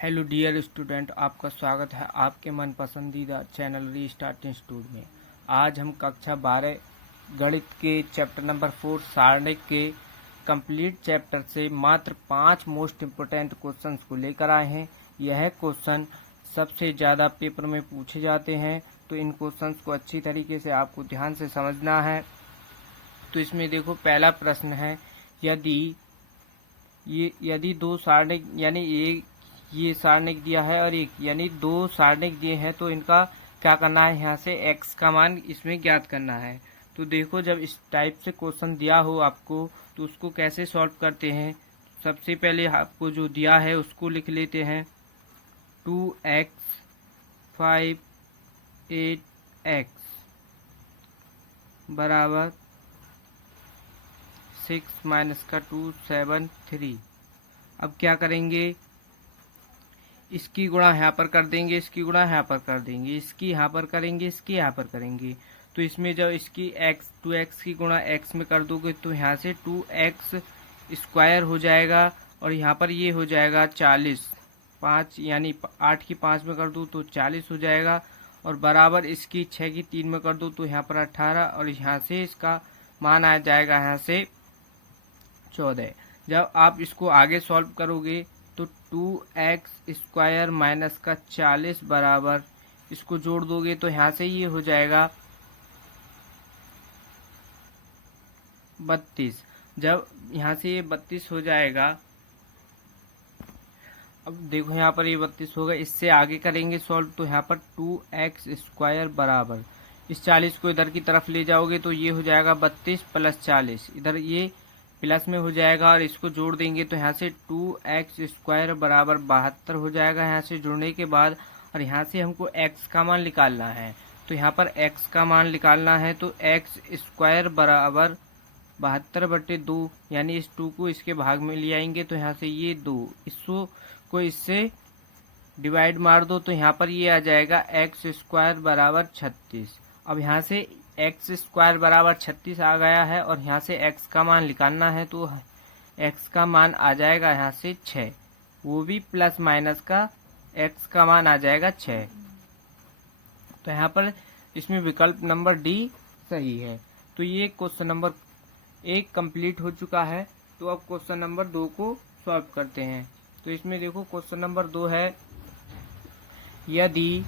Hello dear student, आपका स्वागत है आपके मन पसंदीदा चैनल रीस्टार्ट इंस्टीट्यूट में। आज हम कक्षा 12 गणित के चैप्टर नंबर 4 सारणिक के कंप्लीट चैप्टर से मात्र 5 मोस्ट इम्पोर्टेंट क्वेश्चंस को लेकर आए हैं। यह क्वेश्चन सबसे ज़्यादा पेपर में पूछे जाते हैं, तो इन क्वेश्चंस को अच्छी तरीके से आपको ध्यान से समझना है। तो इसमें देखो, पहला प्रश्न है, यदि दो सारणिक यानी ये सारणिक दिया है और एक यानी दो सारणिक दिए हैं, तो इनका क्या करना है, यहाँ से x का मान इसमें ज्ञात करना है। तो देखो, जब इस टाइप से क्वेश्चन दिया हो आपको, तो उसको कैसे सॉल्व करते हैं। सबसे पहले आपको जो दिया है उसको लिख लेते हैं। 2x 5 8x बराबर 6 माइनस का 2 7 3। अब क्या करेंगे, इसकी गुणा यहाँ पर कर देंगे, इसकी गुणा यहाँ पर कर देंगे, इसकी यहाँ पर करेंगे, इसकी यहाँ पर करेंगे। तो इसमें जब इसकी 2x की गुणा x में कर दोगे तो यहाँ से 2x स्क्वायर हो जाएगा और यहाँ पर ये हो जाएगा 40। 5 यानी 8 की 5 में कर दो तो 40 हो जाएगा और बराबर इसकी 6 की 3 में कर दो तो यहाँ पर 18 और यहाँ से इसका मान आ जाएगा यहाँ से 14। जब आप इसको आगे सॉल्व करोगे तो 2x स्क्वायर माइनस का 40 बराबर, इसको जोड़ दोगे तो यहाँ से ये हो जाएगा 32। जब यहाँ से ये 32 हो जाएगा, अब देखो यहाँ पर ये 32 होगा, इससे आगे करेंगे सॉल्व तो यहाँ पर 2x स्क्वायर बराबर, इस 40 को इधर की तरफ ले जाओगे तो ये हो जाएगा 32 प्लस 40, इधर ये प्लस में हो जाएगा और इसको जोड़ देंगे तो यहाँ से 2x स्क्वायर बराबर 72 हो जाएगा यहाँ से जुड़ने के बाद। और यहाँ से हमको x का मान निकालना है, तो यहाँ पर x का मान निकालना है तो x स्क्वायर बराबर 72/2, यानी इस 2 को इसके भाग में ले आएंगे तो यहाँ से ये 2, इसको इससे डिवाइड मार दो तो यहाँ पर ये आ जाएगा x स्क्वायर बराबर 36। अब यहाँ से x स्क्वायर बराबर 36 आ गया है और यहाँ से x का मान निकालना है, तो x का मान आ जाएगा यहाँ से 6, वो भी प्लस माइनस का x का मान आ जाएगा 6। तो यहाँ पर इसमें विकल्प नंबर डी सही है। तो ये क्वेश्चन नंबर 1 कंप्लीट हो चुका है। तो अब क्वेश्चन नंबर 2 को सॉल्व करते हैं। तो इसमें देखो, क्वेश्चन नंबर 2 है, यदि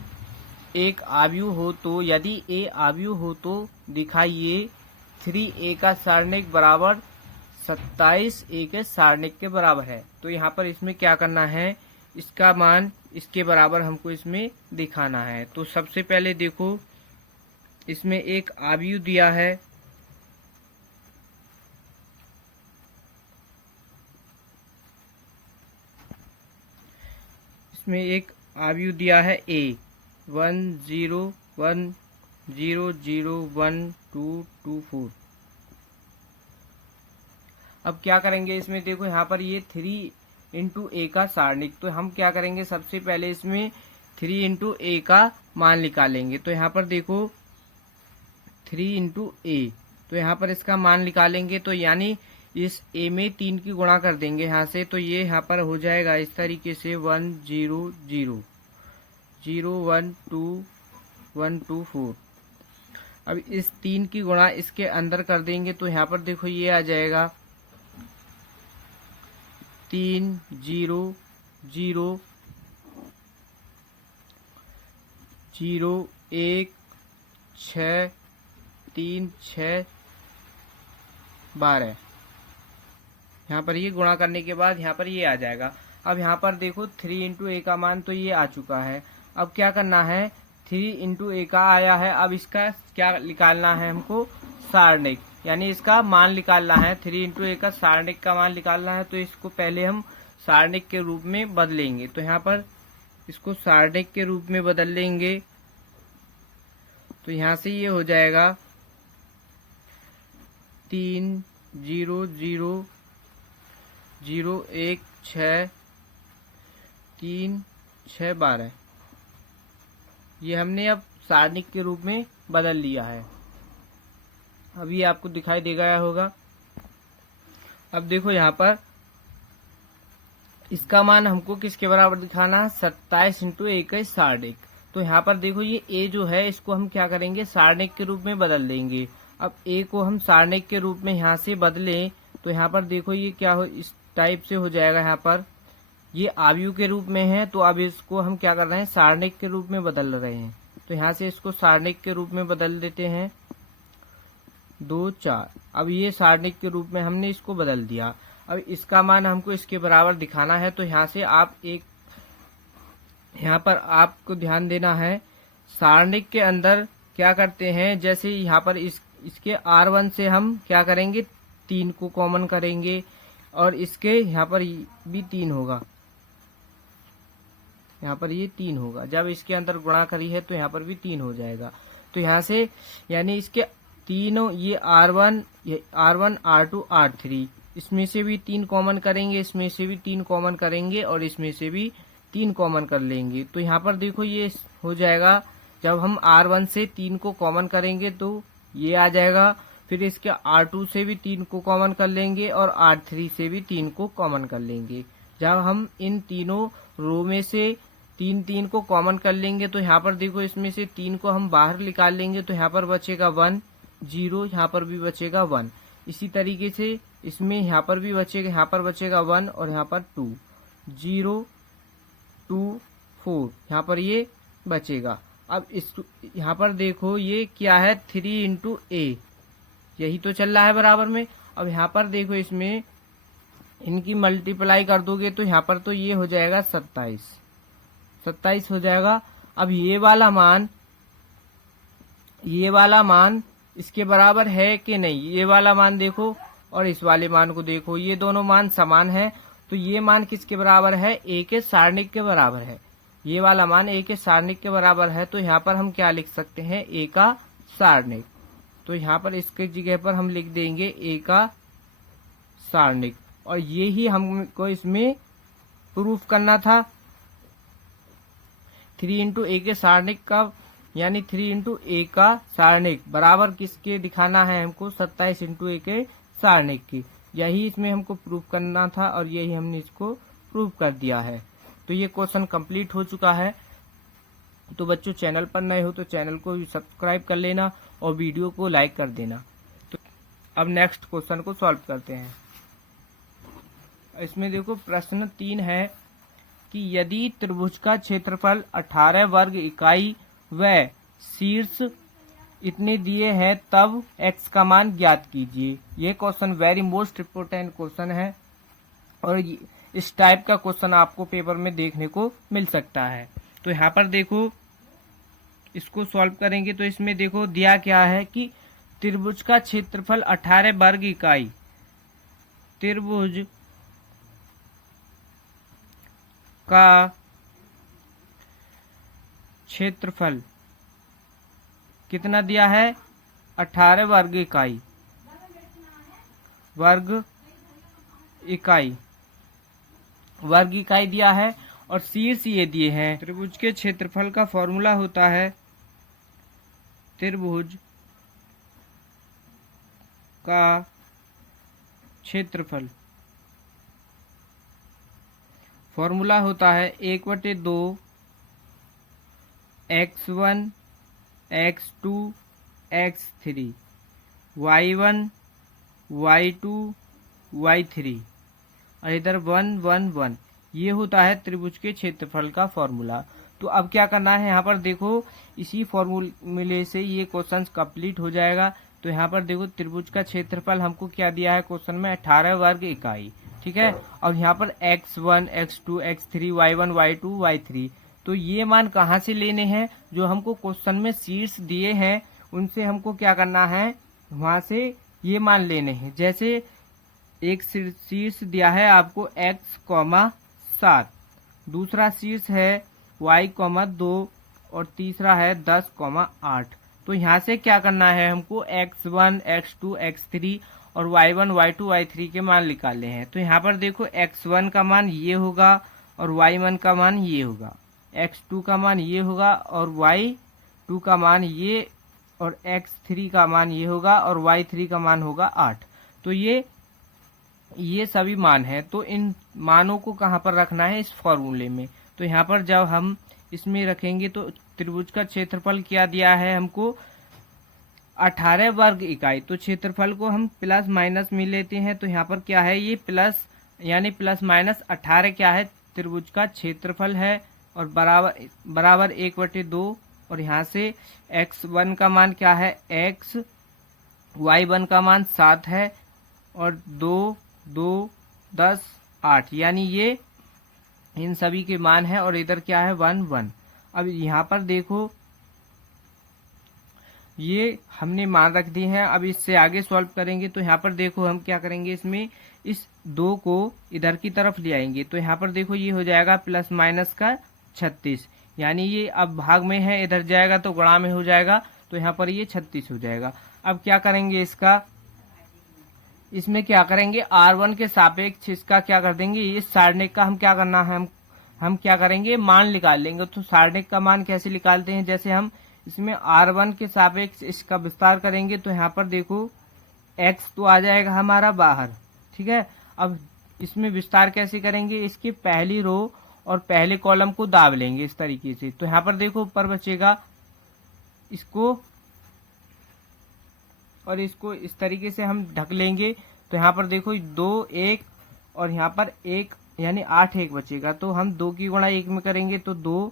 एक आव्यूह हो तो यदि a आव्यूह हो तो दिखाइए 3a का सारणिक बराबर 27a के सारणिक के बराबर है। तो यहाँ पर इसमें क्या करना है, इसका मान इसके बराबर हमको इसमें दिखाना है। तो सबसे पहले देखो, इसमें एक आव्यूह दिया है, इसमें एक आव्यूह दिया है a 1 0 1 0 0 1 2 2 4। अब क्या करेंगे, इसमें देखो यहाँ पर ये 3 इंटू ए का सारणिक, तो हम क्या करेंगे, सबसे पहले इसमें 3 इंटू ए का मान निकालेंगे। तो यहाँ पर देखो 3 इंटू ए, तो यहाँ पर इसका मान निकालेंगे तो यानी इस a में 3 की गुणा कर देंगे यहाँ से, तो ये यहाँ पर हो जाएगा इस तरीके से 1 0 0 0 1 2 1 2 4। अब इस 3 की गुणा इसके अंदर कर देंगे तो यहाँ पर देखो ये आ जाएगा 3 0 0 0 1 6 3 6 12। यहाँ पर ये गुणा करने के बाद यहाँ पर ये आ जाएगा। अब यहाँ पर देखो 3 इंटू ए का मान तो ये आ चुका है। अब क्या करना है, 3 इंटू ए का आया है, अब इसका क्या निकालना है हमको, सारणिक, यानी इसका मान निकालना है। 3 इंटू ए का सारणिक का मान निकालना है, तो इसको पहले हम सारणिक के रूप में बदलेंगे। तो यहाँ पर इसको सारणिक के रूप में बदल लेंगे तो यहाँ से ये हो जाएगा 3 0 0 0 1 6 3 6 12। ये हमने अब सारणिक के रूप में बदल लिया है। अभी आपको दिखाई दे गया होगा। अब देखो यहाँ पर इसका मान हमको किसके बराबर दिखाना है, 27 इंटू 1 है सारणिक। तो यहाँ पर देखो ये a जो है इसको हम क्या करेंगे, सारणिक के रूप में बदल देंगे। अब a को हम सारणिक के रूप में यहाँ से बदलें तो यहाँ पर देखो ये क्या हो, इस टाइप से हो जाएगा। यहाँ पर ये आव्यूह के रूप में है, तो अब इसको हम क्या कर रहे हैं, सारणिक के रूप में बदल रहे हैं। तो यहाँ से इसको सारणिक के रूप में बदल देते हैं, 2 4। अब ये सारणिक के रूप में हमने इसको बदल दिया। अब इसका मान हमको इसके बराबर दिखाना है, तो यहाँ से आप यहाँ पर आपको ध्यान देना है, सारणिक के अंदर क्या करते हैं, जैसे यहाँ पर इसके R1 से हम क्या करेंगे, 3 को कॉमन करेंगे और इसके यहाँ पर भी 3 होगा, यहाँ पर ये 3 होगा। जब इसके अंदर गुणा करी है तो यहाँ पर भी 3 हो जाएगा। तो यहाँ से यानी इसके तीनों, ये R1 R2 R3, इसमें से भी 3 कॉमन करेंगे, इसमें से भी 3 कॉमन करेंगे और इसमें से भी 3 कॉमन कर लेंगे। तो यहाँ पर देखो ये हो जाएगा, जब हम R1 से 3 को कॉमन करेंगे तो ये आ जाएगा। फिर इसके R2 से भी 3 को कॉमन कर लेंगे और R3 से भी 3 को कॉमन कर लेंगे। जब हम इन तीनों रो में से 3 को कॉमन कर लेंगे तो यहाँ पर देखो इसमें से 3 को हम बाहर निकाल लेंगे, तो यहाँ पर बचेगा 1 0, यहाँ पर भी बचेगा 1। इसी तरीके से इसमें यहाँ पर भी बचेगा, यहाँ पर बचेगा 1 और यहाँ पर 2 0 2 4, यहाँ पर ये बचेगा। अब इस यहाँ पर देखो ये क्या है, 3 इंटू a, यही तो चल रहा है बराबर में। अब यहाँ पर देखो इसमें इनकी मल्टीप्लाई कर दोगे तो यहाँ पर तो ये हो जाएगा 27 हो जाएगा। अब ये वाला मान इसके बराबर है कि नहीं, ये वाला मान देखो और इस वाले मान को देखो, ये दोनों मान समान है। तो ये मान किसके बराबर है, a के सारणिक के बराबर है। ये वाला मान a के सारणिक के बराबर है, तो यहाँ पर हम क्या लिख सकते हैं, a का सारणिक। तो यहाँ पर इसके जगह पर हम लिख देंगे a का सारणिक, और ये ही हमको इसमें प्रूफ करना था। 3 इंटू a के सारणिक का, यानी 3 इंटू a का सारणिक बराबर किसके दिखाना है हमको, 27 इंटू a के सारणिक की। यही इसमें हमको प्रूफ करना था और यही हमने इसको प्रूफ कर दिया है। तो ये क्वेश्चन कंप्लीट हो चुका है। तो बच्चों चैनल पर नए हो तो चैनल को सब्सक्राइब कर लेना और वीडियो को लाइक कर देना। तो अब नेक्स्ट क्वेश्चन को सॉल्व करते हैं। इसमें देखो प्रश्न 3 है कि यदि त्रिभुज का क्षेत्रफल 18 वर्ग इकाई व शीर्ष इतने दिए हैं तब x का मान ज्ञात कीजिए। ये question very most important question है और इस टाइप का क्वेश्चन आपको पेपर में देखने को मिल सकता है। तो यहाँ पर देखो इसको सॉल्व करेंगे तो इसमें देखो दिया क्या है कि त्रिभुज का क्षेत्रफल 18 वर्ग इकाई, त्रिभुज का क्षेत्रफल कितना दिया है, 18 वर्ग इकाई दिया है और शीर्ष ये दिए हैं। त्रिभुज के क्षेत्रफल का फॉर्मूला होता है, त्रिभुज का क्षेत्रफल फॉर्मूला होता है 1/2 x1 x2 x3 y1 y2 y3 और इधर 1 1 1। ये होता है त्रिभुज के क्षेत्रफल का फॉर्मूला। तो अब क्या करना है, यहाँ पर देखो इसी फॉर्मूले से ये क्वेश्चन कंप्लीट हो जाएगा। तो यहाँ पर देखो त्रिभुज का क्षेत्रफल हमको क्या दिया है क्वेश्चन में, 18 वर्ग इकाई, ठीक है। और यहाँ पर x1 x2 x3 y1 y2 y3, तो ये मान कहाँ से लेने हैं, जो हमको क्वेश्चन में शीर्ष दिए हैं उनसे हमको क्या करना है, वहां से ये मान लेने हैं। जैसे एक शीर्ष दिया है आपको x, 7, दूसरा शीर्ष है y, 2 और तीसरा है 10, 8। तो यहाँ से क्या करना है हमको, x1 x2 x3 और y1 y2 y3 के मान निकाले हैं। तो यहाँ पर देखो x1 का मान ये होगा और y1 का मान ये होगा, x2 का मान ये होगा और y2 का मान ये, और x3 का मान ये होगा और y3 का मान होगा 8। तो ये ये सभी मान है, तो इन मानों को कहाँ पर रखना है, इस फॉर्मूले में। तो यहाँ पर जब हम इसमें रखेंगे तो त्रिभुज का क्षेत्रफल क्या दिया है हमको, 18 वर्ग इकाई। तो क्षेत्रफल को हम प्लस माइनस में लेते हैं, तो यहाँ पर क्या है, ये प्लस यानी प्लस माइनस 18 क्या है, त्रिभुज का क्षेत्रफल है, और बराबर बराबर 1/2। और यहाँ से x1 का मान क्या है, y1 का मान 7 है, और 2 2 10 8, यानी ये इन सभी के मान है। और इधर क्या है, 1 1। अब यहाँ पर देखो ये हमने मान रख दी है। अब इससे आगे सॉल्व करेंगे तो यहाँ पर देखो हम क्या करेंगे, इसमें इस 2 को इधर की तरफ ले आएंगे। तो यहाँ पर देखो ये हो जाएगा प्लस माइनस का 36, यानी ये अब भाग में है, इधर जाएगा तो गुणा में हो जाएगा, तो यहाँ पर ये 36 हो जाएगा। अब क्या करेंगे, इसमें क्या करेंगे, R1 के सापेक्ष इसका क्या कर देंगे, इस सारणिक का हम क्या करना है, हम क्या करेंगे, मान निकाल लेंगे। तो सारणिक का मान कैसे निकालते हैं, जैसे हम इसमें R1 के सापेक्ष इसका विस्तार करेंगे तो यहाँ पर देखो x तो आ जाएगा हमारा बाहर, ठीक है। अब इसमें विस्तार कैसे करेंगे, इसकी पहली रो और पहले कॉलम को दाब लेंगे इस तरीके से। तो यहाँ पर देखो ऊपर बचेगा, इसको और इसको इस तरीके से हम ढक लेंगे। तो यहाँ पर देखो 2 1 और यहाँ पर 1 यानी 8 1 बचेगा। तो हम 2 की गुणा 1 में करेंगे तो 2,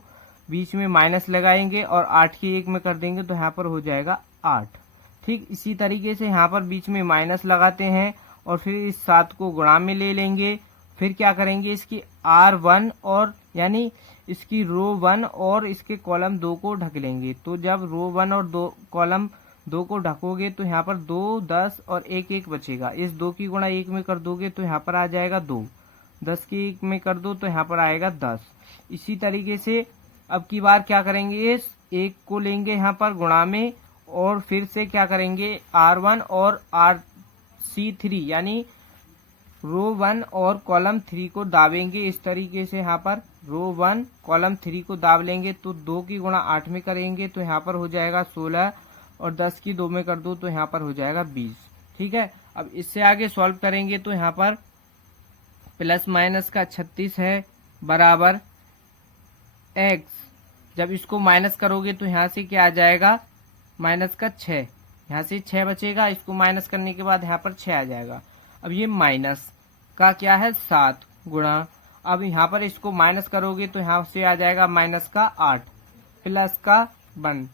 बीच में माइनस लगाएंगे और 8 की 1 में कर देंगे तो यहाँ पर हो जाएगा 8। ठीक इसी तरीके से यहाँ पर बीच में माइनस लगाते हैं और फिर इस 7 को गुणा में ले लेंगे। फिर क्या करेंगे, इसकी R1 और यानी इसकी रो 1 और इसके कॉलम 2 को ढक लेंगे। तो जब रो 1 और कॉलम 2 को ढकोगे तो यहाँ पर 2 10 और 1 1 बचेगा। इस 2 की गुणा 1 में कर दोगे तो यहाँ पर आ जाएगा 2, 10 की 1 में कर दो तो यहाँ पर आएगा 10। इसी तरीके से अब की बार क्या करेंगे, इस 1 को लेंगे यहाँ पर गुणा में और फिर से क्या करेंगे, R1 और RC3 यानी रो 1 और कॉलम 3 को दाबेंगे इस तरीके से। यहाँ पर रो 1 कॉलम 3 को दाब लेंगे तो 2 की गुणा 8 में करेंगे तो यहाँ पर हो जाएगा 16 और 10 की 2 में कर दो तो यहाँ पर हो जाएगा 20। ठीक है, अब इससे आगे सॉल्व करेंगे तो यहाँ पर प्लस माइनस का 36 है बराबर x। जब इसको माइनस करोगे तो यहाँ से क्या आ जाएगा, माइनस का 6, यहाँ से 6 बचेगा। इसको माइनस करने के बाद यहाँ पर 6 आ जाएगा। अब ये माइनस का क्या है 7 गुणा, अब यहाँ पर इसको माइनस करोगे तो यहाँ से आ जाएगा माइनस का 8 प्लस का 1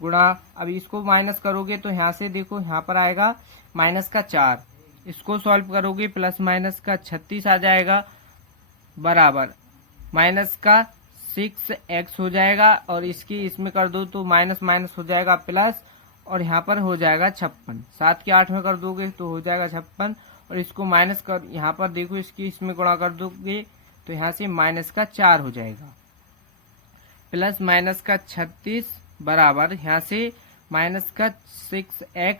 गुणा, अब इसको माइनस करोगे तो यहाँ से देखो यहाँ पर आएगा माइनस का 4, इसको सॉल्व करोगे प्लस माइनस का 36 आ जाएगा बराबर माइनस का 6x हो जाएगा और इसकी इसमें कर दो तो माइनस माइनस हो जाएगा प्लस और यहाँ पर हो जाएगा 56। 7 के 8 में कर दोगे तो हो जाएगा 56 और इसको माइनस कर यहाँ पर देखो इसकी इसमें गुणा कर दोगे तो यहाँ से माइनस का 4 हो जाएगा प्लस माइनस का 36 बराबर यहाँ से माइनस का 6x।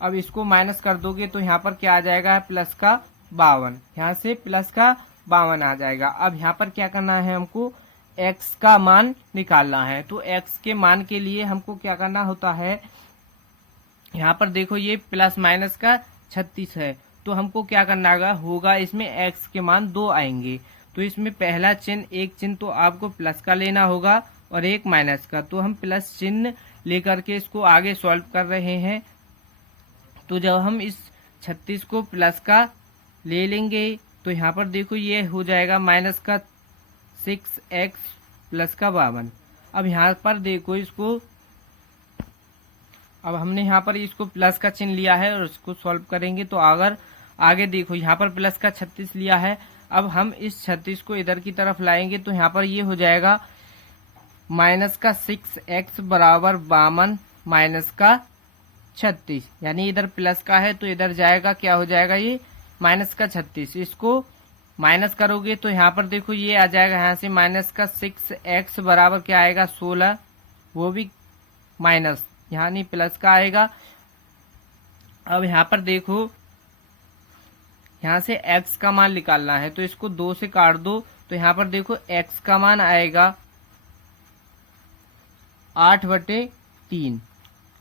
अब इसको माइनस कर दोगे तो यहाँ पर क्या आ जाएगा, प्लस का 52, यहाँ से प्लस का 52 आ जाएगा। अब यहाँ पर क्या करना है, हमको x का मान निकालना है। तो x के मान के लिए हमको क्या करना होता है, यहाँ पर देखो ये प्लस माइनस का 36 है तो हमको क्या करना होगा, इसमें x के मान 2 आएंगे। तो इसमें पहला चिन्ह, एक चिन्ह तो आपको प्लस का लेना होगा और एक माइनस का। तो हम प्लस चिन्ह लेकर के इसको आगे सॉल्व कर रहे हैं। तो जब हम इस 36 को प्लस का ले लेंगे तो यहाँ पर देखो ये हो जाएगा माइनस का 6x प्लस का 52। अब यहाँ पर देखो इसको, अब हमने यहाँ पर इसको प्लस का चिन्ह लिया है और इसको सॉल्व करेंगे तो अगर आगे देखो यहाँ पर प्लस का 36 लिया है। अब हम इस 36 को इधर की तरफ लाएंगे तो यहाँ पर ये हो जाएगा माइनस का 6x बराबर 52 माइनस का 36, यानी इधर प्लस का है तो इधर जाएगा क्या हो जाएगा, ये माइनस का 36। इसको माइनस करोगे तो यहाँ पर देखो ये आ जाएगा, यहाँ से माइनस का 6x बराबर क्या आएगा 16, वो भी माइनस यहाँ नहीं प्लस का आएगा। अब यहाँ पर देखो यहाँ से x का मान निकालना है तो इसको 2 से काट दो तो यहाँ पर देखो x का मान आएगा 8/3,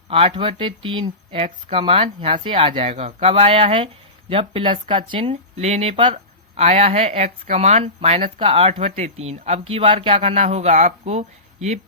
8/3 x का मान यहाँ से आ जाएगा। कब आया है, जब प्लस का चिन्ह लेने पर आया है x का मान माइनस का 8/3। अब की बार क्या करना होगा आपको, ये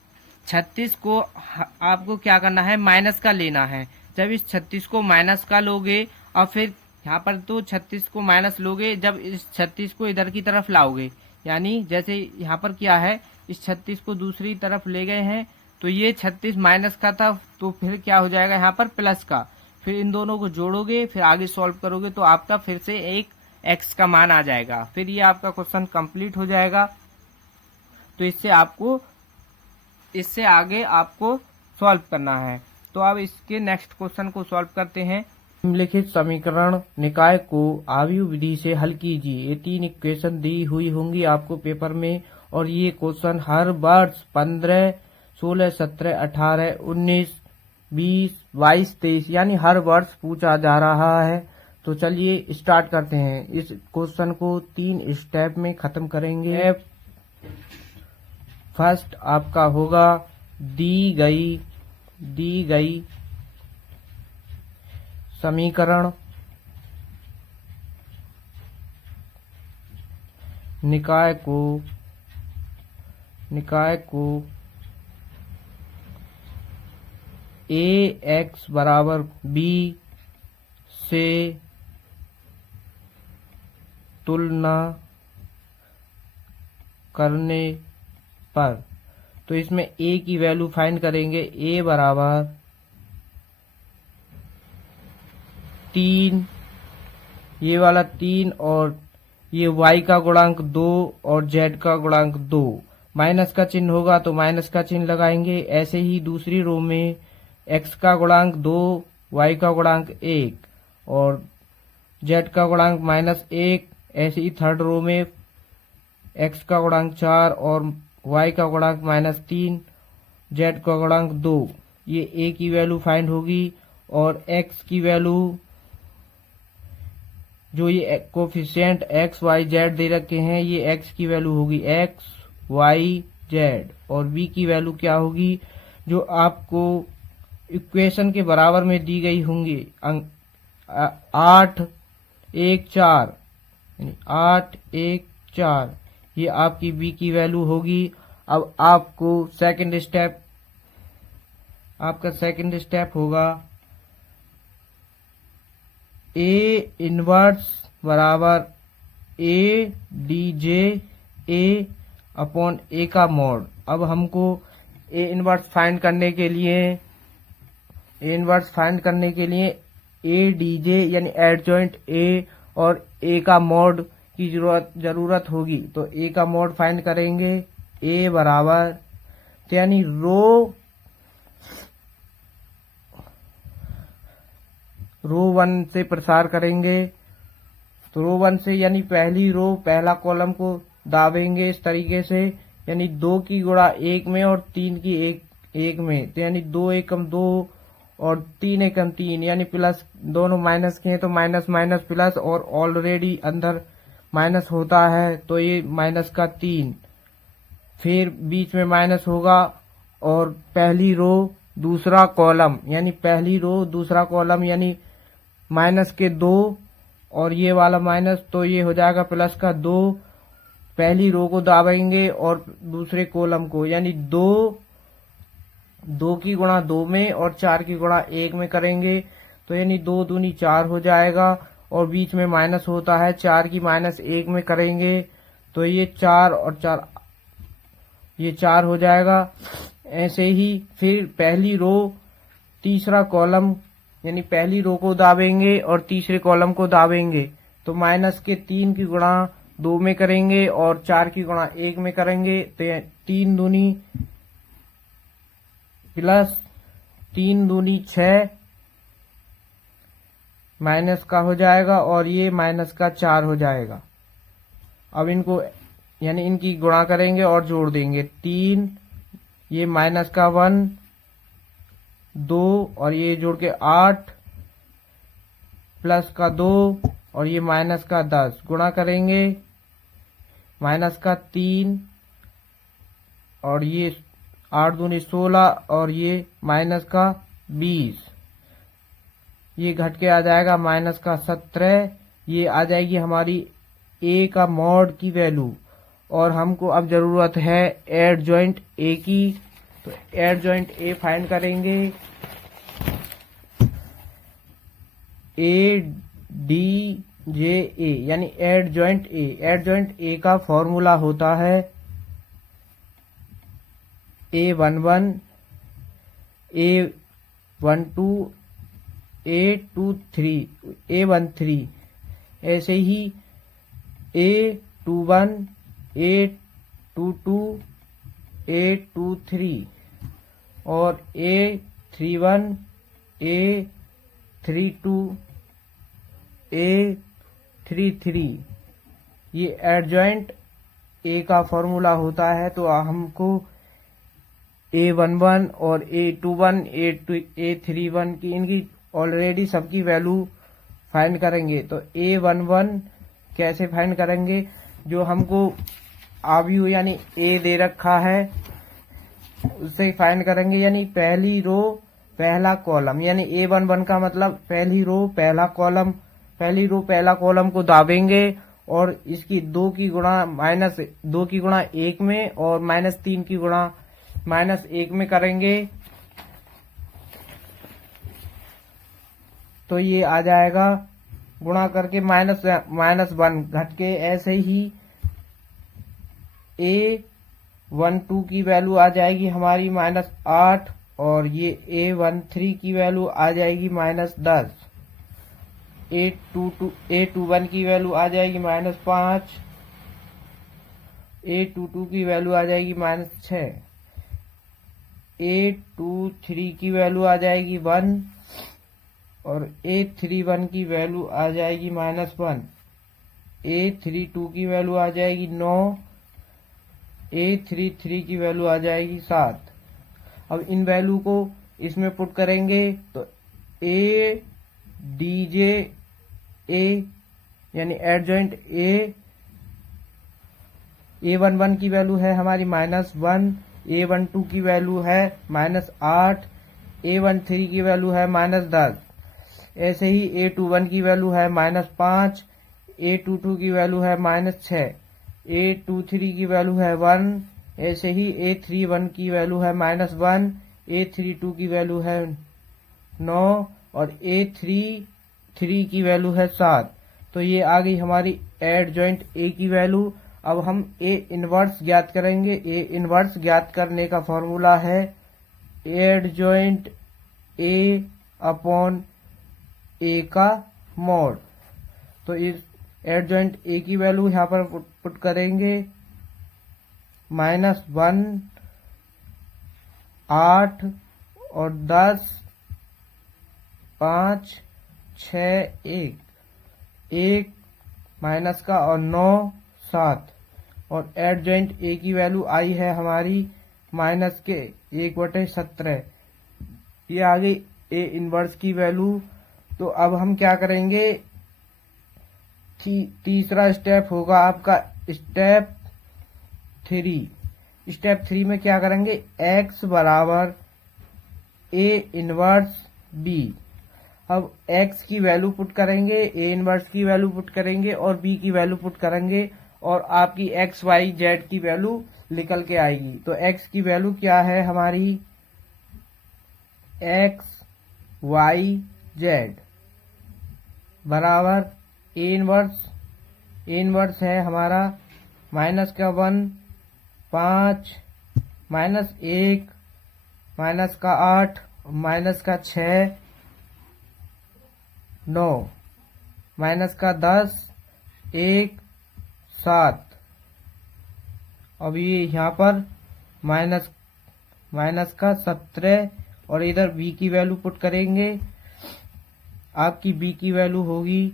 36 को आपको क्या करना है, माइनस का लेना है। जब इस 36 को माइनस का लोगे और फिर यहाँ पर तो 36 को माइनस लोगे, जब इस 36 को इधर की तरफ लाओगे, यानी जैसे यहाँ पर क्या है, इस 36 को दूसरी तरफ ले गए हैं तो ये 36 माइनस का था, तो फिर क्या हो जाएगा यहाँ पर प्लस का। फिर इन दोनों को जोड़ोगे, फिर आगे सॉल्व करोगे तो आपका फिर से एक x का मान आ जाएगा। फिर ये आपका क्वेश्चन कंप्लीट हो जाएगा। तो इससे आगे आपको सॉल्व करना है। तो अब इसके नेक्स्ट क्वेश्चन को सॉल्व करते हैं। निम्नलिखित समीकरण निकाय को आव्यूह विधि से हल कीजिए। ये 3 इक्वेशन दी हुई होंगी आपको पेपर में, और ये क्वेश्चन हर वर्ष 15, 16, 17, 18, 19, 20, 22, 23 यानी हर वर्ष पूछा जा रहा है। तो चलिए स्टार्ट करते हैं। इस क्वेश्चन को 3 स्टेप में खत्म करेंगे। फर्स्ट आपका होगा दी गई समीकरण निकाय को ax बराबर b से तुलना करने पर, तो इसमें a की वैल्यू फाइंड करेंगे। a बराबर 3, ये वाला 3 और ये y का गुणांक 2 और z का गुणांक 2। माइनस का चिन्ह होगा तो माइनस का चिन्ह लगाएंगे। ऐसे ही दूसरी रो में x का गुणांक 2, y का गुणांक 1 और z का गुणांक -1। ऐसे ही थर्ड रो में x का गुणांक 4 और y का गुणांक -3, z का गुणांक 2। ये a की वैल्यू फाइंड होगी, और x की वैल्यू जो ये कोफिशिएंट x, y, z दे रखे हैं, ये x की वैल्यू होगी x, y, z, और b की वैल्यू क्या होगी जो आपको इक्वेशन के बराबर में दी गई होंगी। 8, 1, 4 यानी 8, 1, 4 ये आपकी b की वैल्यू होगी। अब आपको सेकंड स्टेप होगा a इनवर्स बराबर a dj a upon a का मॉड। अब हमको a इनवर्स फाइंड करने के लिए a dj यानी एडजॉइंट a और a का मॉड की जरूरत होगी। तो a का मॉड फाइंड करेंगे। a बराबर तो यानी रो 1 से प्रसार करेंगे। तो रो 1 से यानी पहली रो पहला कॉलम को दाबेंगे इस तरीके से, यानी 2 की गुणा 1 में और 3 की 1 में। तो यानी 2 एकम 2 और 3 एकम 3 यानी प्लस, दोनों माइनस के हैं तो माइनस माइनस प्लस, और ऑलरेडी अंदर माइनस होता है तो ये माइनस का 3, फिर बीच में माइनस होगा, और पहली रो दूसरा कॉलम यानी पहली रो दूसरा कॉलम यानी माइनस के 2 और ये वाला माइनस, तो ये हो जाएगा प्लस का 2। पहली रो को दाबेंगे और दूसरे कॉलम को, यानी 2 की गुणा 2 में और 4 की गुणा 1 में करेंगे। तो यानी 2 दूनी 4 हो जाएगा, और बीच में माइनस होता है, 4 की -1 में करेंगे तो ये 4 और 4 ये 4 हो जाएगा। ऐसे ही फिर पहली रो तीसरा कॉलम यानी पहली रो को दाबेंगे और तीसरे कॉलम को दाबेंगे, तो माइनस के 3 की गुणा 2 में करेंगे और 4 की गुणा 1 में करेंगे। तो 3 दूनी प्लस 3 दूनी 6 माइनस का हो जाएगा, और ये माइनस का 4 हो जाएगा। अब इनको यानी इनकी गुणा करेंगे और जोड़ देंगे। 3 ये माइनस का 1 2 और ये जोड़ के 8 प्लस का 2 और ये माइनस का 10 गुणा करेंगे, माइनस का 3 और ये 8 दूनी 16 और ये माइनस का 20, ये घट के आ जाएगा माइनस का 17, ये आ जाएगी हमारी ए का मॉड की वैल्यू। और हमको अब जरूरत है एडजॉइंट ए की, तो एडजॉइंट ए फाइंड करेंगे। ए डी जे ए यानी एडजॉइंट ए। एडजॉइंट ए का फॉर्मूला होता है A11 A12 A23 A13, ऐसे ही A21 A22 A23 और A31 A32 A33। ये एडजॉइंट ए का फॉर्मूला होता है। तो हमको A11 और A21 A31 की इनकी ऑलरेडी सबकी वैल्यू फाइंड करेंगे। तो A11 कैसे फाइंड करेंगे, जो हमको आव्यू यानी ए दे रखा है उससे फाइंड करेंगे, यानी पहली रो पहला कॉलम, यानी A11 का मतलब पहली रो पहला कॉलम, पहली रो पहला कॉलम को दाबेंगे और इसकी 2 की गुणा -2 की गुणा 1 में और -3 की गुणा -1 में करेंगे। तो ये आ जाएगा गुणा करके -1 घट के। ऐसे ही A12 की वैल्यू आ जाएगी हमारी -8 और ये A13 की वैल्यू आ जाएगी -10। A21 की वैल्यू आ जाएगी -5, A22 की वैल्यू आ जाएगी -6, A23 की वैल्यू आ जाएगी 1 और A31 की वैल्यू आ जाएगी -1, A32 की वैल्यू आ जाएगी 9, A33 की वैल्यू आ जाएगी 7। अब इन वैल्यू को इसमें पुट करेंगे तो A डी जे ए यानी एडजॉइंट A11 की वैल्यू है हमारी -1, A12 की वैल्यू है -8, A13 की वैल्यू है -10। ऐसे ही A21 की वैल्यू है -5, A22 की वैल्यू है -6, A23 की वैल्यू है 1। ऐसे ही A31 की वैल्यू है -1, A32 की वैल्यू है 9 और A33 की वैल्यू है 7। तो ये आ गई हमारी एडजॉइंट ए की वैल्यू। अब हम ए इनवर्स ज्ञात करेंगे। ए इनवर्स ज्ञात करने का फॉर्मूला है एडजॉइंट ए अपॉन ए का मॉड। तो इस एडजॉइंट ए की वैल्यू यहाँ पर पुट करेंगे -1, 8 और 10, 5, 6, 1 माइनस का और 9, 7 और एडजॉइंट ए की वैल्यू आई है हमारी माइनस के 1/17। ये आ गई ए इनवर्स की वैल्यू। तो अब हम क्या करेंगे, तीसरा स्टेप होगा आपका स्टेप 3। स्टेप 3 में क्या करेंगे, x बराबर ए इनवर्स बी। अब x की वैल्यू पुट करेंगे, ए इनवर्स की वैल्यू पुट करेंगे और b की वैल्यू पुट करेंगे और आपकी x y z की वैल्यू निकल के आएगी। तो x की वैल्यू क्या है हमारी, x y z बराबर ए इनवर्स है हमारा -1, 5, -1, -8, -6, 9, -10, 1, 7। अब ये यहाँ पर -17 और इधर b की वैल्यू पुट करेंगे। आपकी b की वैल्यू होगी,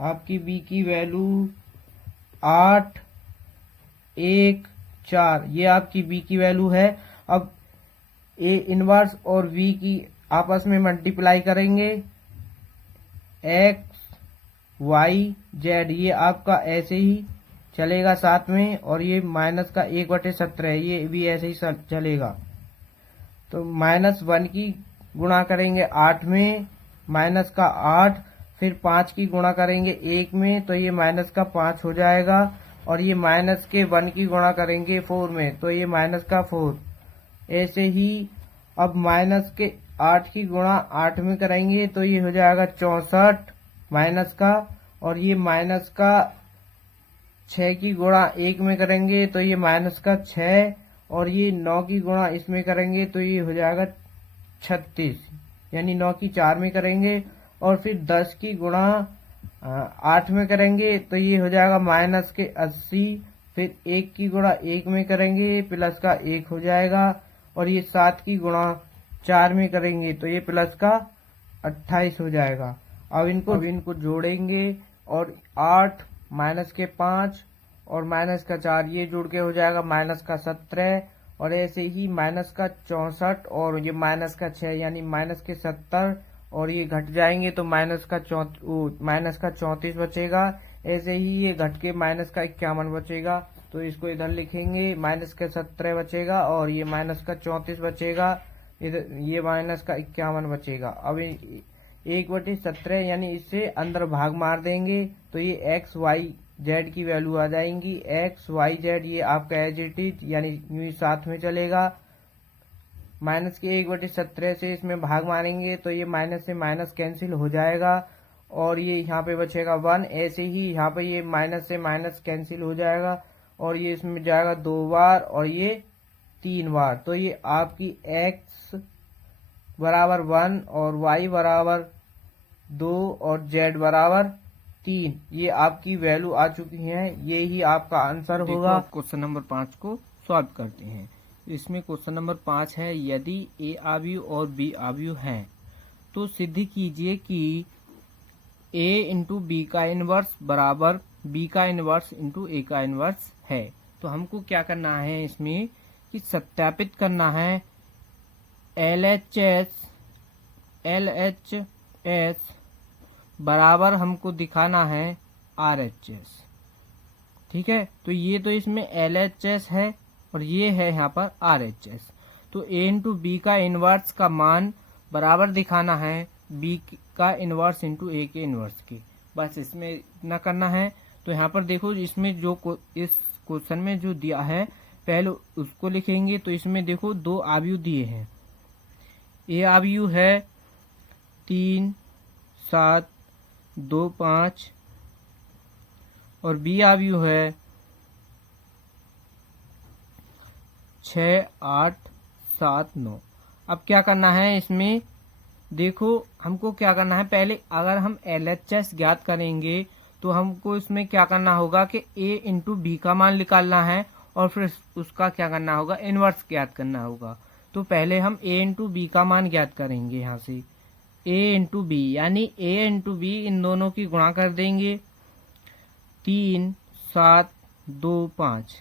आपकी b की वैल्यू 8, 1, 4। ये आपकी b की वैल्यू है। अब ए इनवर्स और v की आपस में मल्टीप्लाई करेंगे, x y z ये आपका ऐसे ही चलेगा साथ में और ये माइनस का 1/17 ये भी ऐसे ही चलेगा। तो -1 की गुणा करेंगे 8 में माइनस का 8, फिर 5 की गुणा करेंगे 1 में तो ये माइनस का 5 हो जाएगा, और ये माइनस के 1 की गुणा करेंगे 4 में तो ये माइनस का 4। ऐसे ही अब माइनस के 8 की गुणा 8 में करेंगे तो ये हो जाएगा 64 माइनस का, और ये माइनस का 6 की गुणा 1 में करेंगे तो ये माइनस का 6, और ये 9 की गुणा इसमें करेंगे तो ये हो जाएगा 36, यानी 9 की 4 में करेंगे, और फिर 10 की गुणा 8 में करेंगे तो ये हो जाएगा माइनस के 80, फिर 1 की गुणा 1 में करेंगे प्लस का 1 हो जाएगा, और ये 7 की गुणा 4 में करेंगे तो ये प्लस का 28 हो जाएगा। अब इनको जोड़ेंगे, और 8 माइनस के 5 और माइनस का 4 ये जुड़ के हो जाएगा माइनस का 17, और ऐसे ही माइनस का 64 और ये माइनस का 6 यानी माइनस के 70, और ये घट जाएंगे तो माइनस का 34 बचेगा। ऐसे ही ये घट के माइनस का 51 बचेगा, तो इसको इधर लिखेंगे, माइनस का 17 बचेगा और ये माइनस का 34 बचेगा, इधर ये माइनस का 51 बचेगा। अब 1/17 यानी इससे अंदर भाग मार देंगे तो ये एक्स वाई जेड की वैल्यू आ जाएंगी। एक्स वाई जेड ये आपका एज इट इज यानी यूं ही साथ में चलेगा। माइनस के 1/17 से इसमें भाग मारेंगे तो ये माइनस से माइनस कैंसिल हो जाएगा, और ये यहाँ पे बचेगा 1। ऐसे ही यहाँ पे ये माइनस से माइनस कैंसिल हो जाएगा, और ये इसमें जाएगा 2 बार और ये 3 बार। तो ये आपकी x बराबर 1 और y बराबर 2 और z बराबर 3 ये आपकी वैल्यू आ चुकी है। ये ही आपका आंसर होगा। क्वेश्चन नंबर 5 को सॉल्व करते हैं। इसमें क्वेश्चन नंबर 5 है, यदि a आव्यूह और b आव्यूह हैं तो सिद्ध कीजिए कि a इंटू बी का इनवर्स बराबर b का इनवर्स इंटू a का इनवर्स है। तो हमको क्या करना है इसमें कि सत्यापित करना है LHS बराबर हमको दिखाना है RHS। ठीक है, तो ये तो इसमें LHS है और ये है यहाँ पर RHS। तो a इंटू बी का इनवर्स का मान बराबर दिखाना है b का इनवर्स इंटू a के इनवर्स के। बस इसमें इतना करना है। तो यहाँ पर देखो, इसमें जो इस क्वेश्चन में जो दिया है पहले उसको लिखेंगे। तो इसमें देखो 2 आव्यूह दिए हैं। a आव्यूह है 3, 7, 2, 5 और b आव्यूह है 6, 8, 7, 9। अब क्या करना है इसमें, देखो हमको क्या करना है, पहले अगर हम LHS ज्ञात करेंगे तो हमको इसमें क्या करना होगा कि a इंटू बी का मान निकालना है और फिर उसका क्या करना होगा, इनवर्स ज्ञात करना होगा। तो पहले हम a इंटू बी का मान ज्ञात करेंगे। यहाँ से a इंटू बी यानी a इंटू बी इन दोनों की गुणा कर देंगे। 3, 7, 2, 5।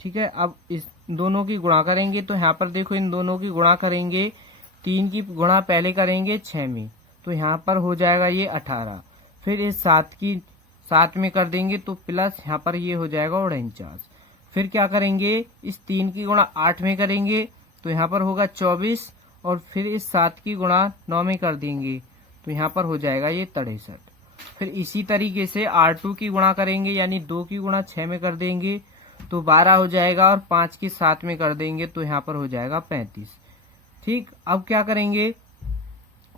ठीक है, अब इस दोनों की गुणा करेंगे। तो यहाँ पर देखो इन दोनों की गुणा करेंगे, 3 की गुणा पहले करेंगे 6 में, तो यहाँ पर हो जाएगा ये 18। फिर इस 7 में कर देंगे तो प्लस यहाँ पर ये हो जाएगा 49। फिर क्या करेंगे, इस 3 की गुणा 8 में करेंगे तो यहाँ पर होगा 24, और फिर इस 7 की गुणा 9 में कर देंगे तो यहाँ पर हो जाएगा ये 63। फिर इसी तरीके से R2 की गुणा करेंगे, यानी 2 की गुणा 6 में कर देंगे तो 12 हो जाएगा, और 5 की 7 में कर देंगे तो यहाँ पर हो जाएगा 35। ठीक, अब क्या करेंगे,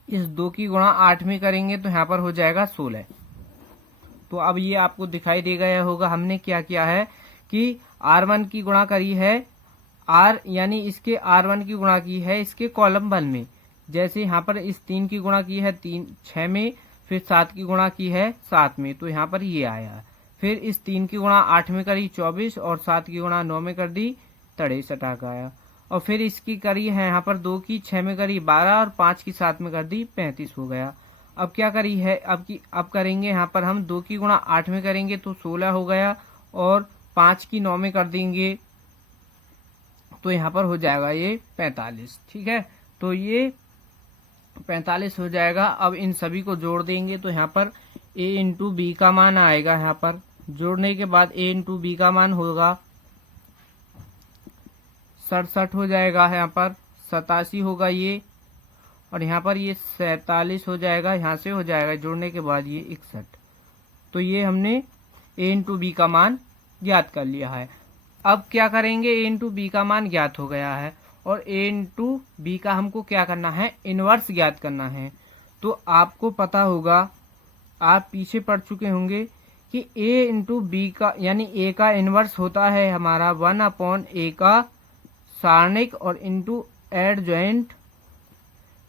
इस 2 की गुणा 8 में करेंगे तो यहाँ पर हो जाएगा 16। तो अब ये आपको दिखाई दे गया होगा हमने क्या किया है कि R1 की गुणा करी है R यानी इसके R1 की गुणा की है इसके कॉलम 1 में। जैसे यहाँ पर इस 3 की गुणा की है 6 में, फिर 7 की गुणा की है 7 में, तो यहाँ पर ये आया। फिर इस 3 की गुणा 8 में करी 24, और 7 की गुणा 9 में कर दी 63 आ गया। और फिर इसकी करी है यहाँ पर 2 की 6 में करी 12, और 5 की 7 में कर दी 35 हो गया। अब क्या करी है, अब करेंगे यहाँ पर हम 2 की गुणा 8 में करेंगे तो 16 हो गया, और 5 की 9 में कर देंगे तो यहाँ पर हो जाएगा ये 45। ठीक है, तो ये 45 हो जाएगा। अब इन सभी को जोड़ देंगे तो यहाँ पर a इंटू बी का मान आएगा। यहाँ पर जोड़ने के बाद a इंटू बी का मान होगा 67 हो जाएगा, यहाँ पर 87 होगा ये, और यहाँ पर ये 47 हो जाएगा, यहाँ से हो जाएगा जोड़ने के बाद ये 61। तो ये हमने a इंटू बी का मान ज्ञात कर लिया है। अब क्या करेंगे, a इंटू बी का मान ज्ञात हो गया है और a इंटू बी का हमको क्या करना है, इनवर्स ज्ञात करना है। तो आपको पता होगा, आप पीछे पढ़ चुके होंगे कि a इंटू बी का यानी a का इनवर्स होता है हमारा 1/a का सारणिक और इंटू एडजॉइंट